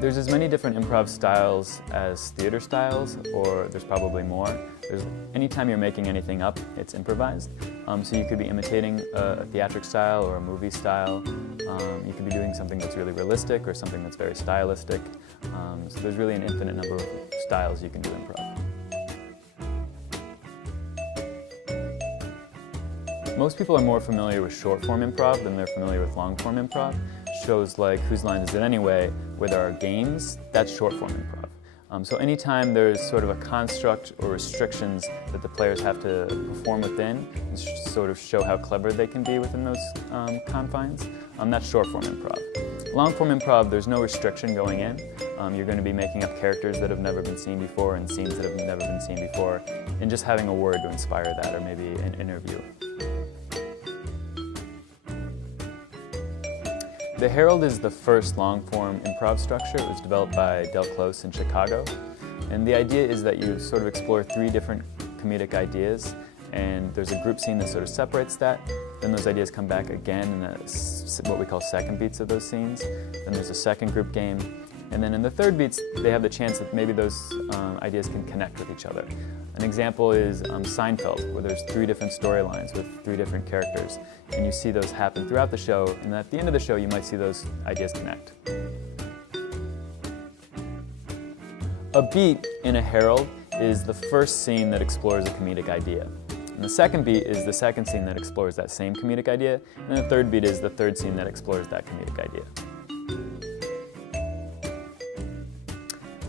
There's as many different improv styles as theater styles, or there's probably more. Anytime you're making anything up, it's improvised. So you could be imitating a theatric style or a movie style. You could be doing something that's really realistic or something that's very stylistic. So there's really an infinite number of styles you can do improv. Most people are more familiar with short-form improv than they're familiar with long-form improv. Shows like Whose Line Is It Anyway, where there are games, that's short-form improv. So anytime there's sort of a construct or restrictions that the players have to perform within, and sort of show how clever they can be within those confines, that's short-form improv. Long-form improv, there's no restriction going in. You're going to be making up characters that have never been seen before and scenes that have never been seen before, and just having a word to inspire that, or maybe an interview. The Herald is the first long-form improv structure. It was developed by Del Close in Chicago. And the idea is that you sort of explore 3 different comedic ideas, and there's a group scene that sort of separates that. Then those ideas come back again in what we call second beats of those scenes. Then there's a second group game. And then in the third beats, they have the chance that maybe those ideas can connect with each other. An example is Seinfeld, where there's 3 different storylines with 3 different characters. And you see those happen throughout the show, and at the end of the show, you might see those ideas connect. A beat in a herald is the first scene that explores a comedic idea. And the second beat is the second scene that explores that same comedic idea, and the third beat is the third scene that explores that comedic idea.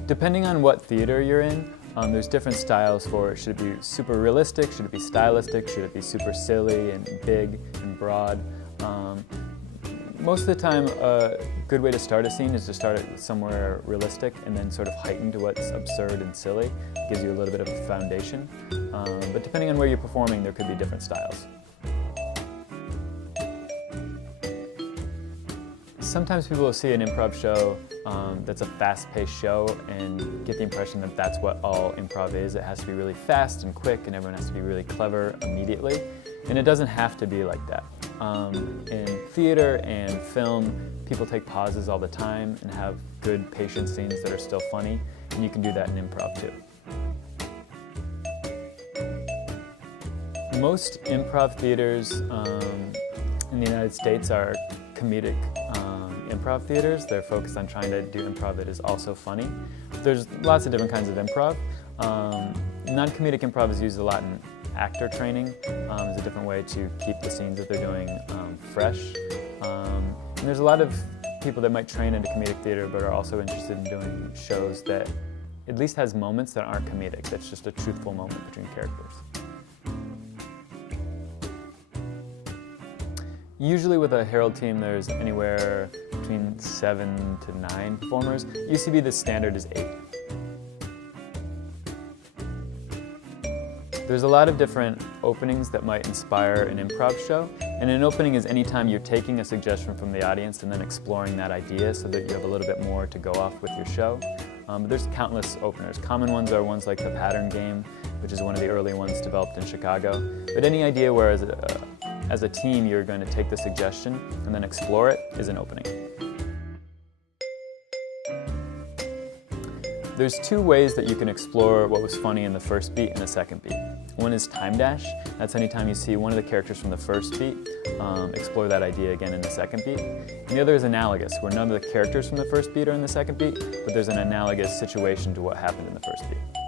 Depending on what theater you're in, there's different styles for it. Should it be super realistic? Should it be stylistic? Should it be super silly and big and broad? Most of the time, a good way to start a scene is to start it somewhere realistic and then sort of heighten to what's absurd and silly. It gives you a little bit of a foundation. But depending on where you're performing, there could be different styles. Sometimes people will see an improv show that's a fast-paced show and get the impression that that's what all improv is. It has to be really fast and quick, and everyone has to be really clever immediately. And it doesn't have to be like that. In theater and film, people take pauses all the time and have good, patient scenes that are still funny, and you can do that in improv too. Most improv theaters in the United States are comedic improv theaters. They're focused on trying to do improv that is also funny. There's lots of different kinds of improv. Non-comedic improv is used a lot in actor training. It's a different way to keep the scenes that they're doing fresh. And there's a lot of people that might train into comedic theater but are also interested in doing shows that at least has moments that aren't comedic, that's just a truthful moment between characters. Usually with a Herald team, there's anywhere between 7 to 9 performers. It used to be the standard is 8. There's a lot of different openings that might inspire an improv show. And an opening is any time you're taking a suggestion from the audience and then exploring that idea so that you have a little bit more to go off with your show. But there's countless openers. Common ones are ones like the pattern game, which is one of the early ones developed in Chicago. But any idea where as a team you're going to take the suggestion and then explore it is an opening. There's 2 ways that you can explore what was funny in the first beat and the second beat. One is time dash. That's anytime you see one of the characters from the first beat explore that idea again in the second beat. And the other is analogous, where none of the characters from the first beat are in the second beat, but there's an analogous situation to what happened in the first beat.